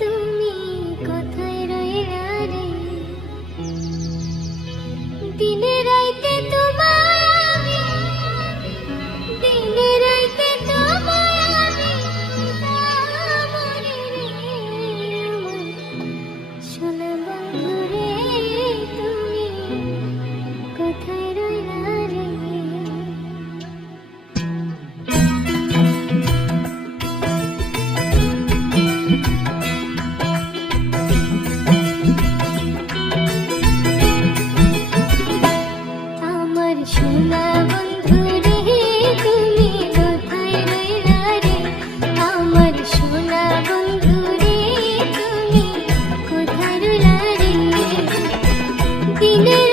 তুমি রে। দিনে 定律。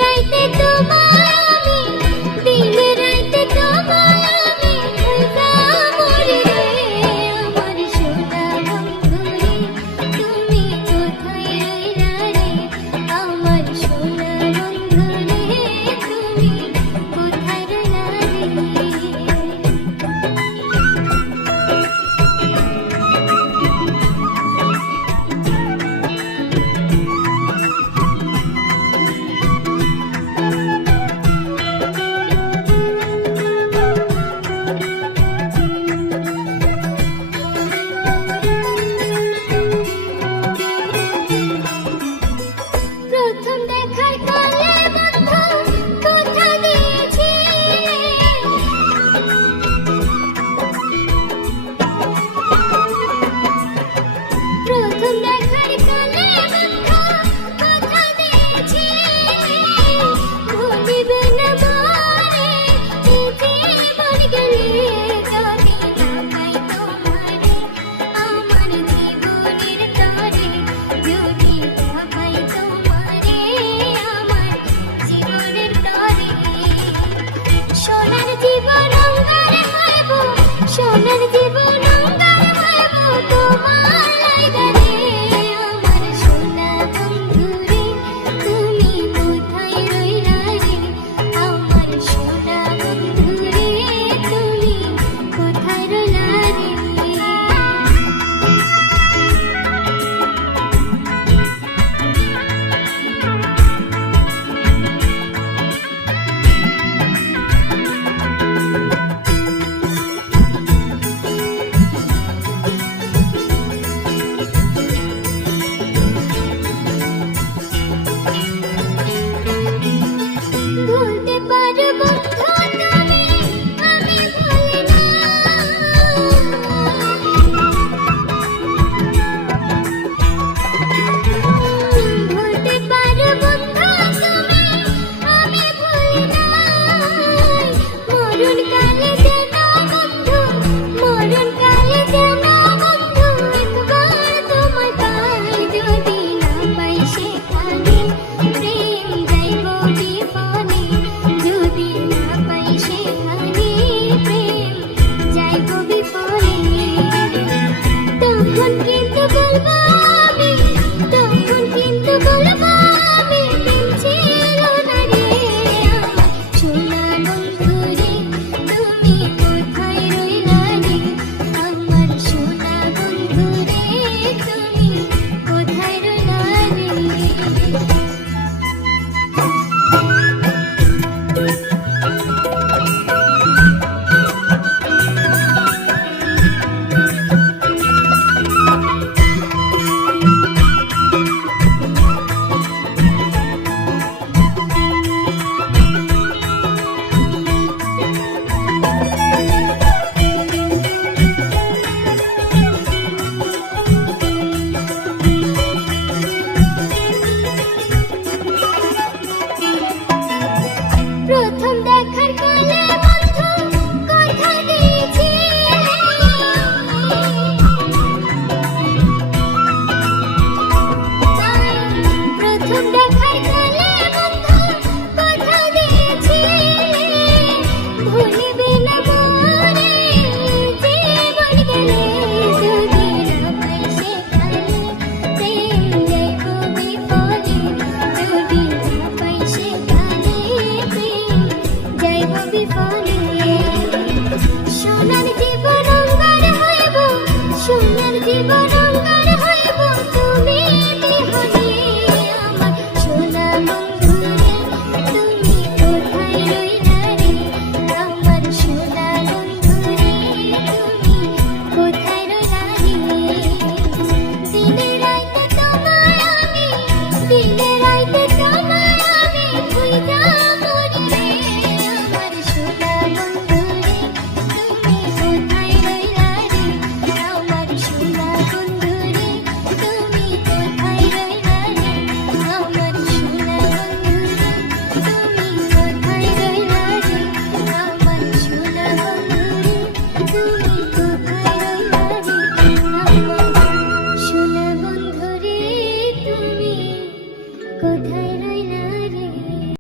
Michael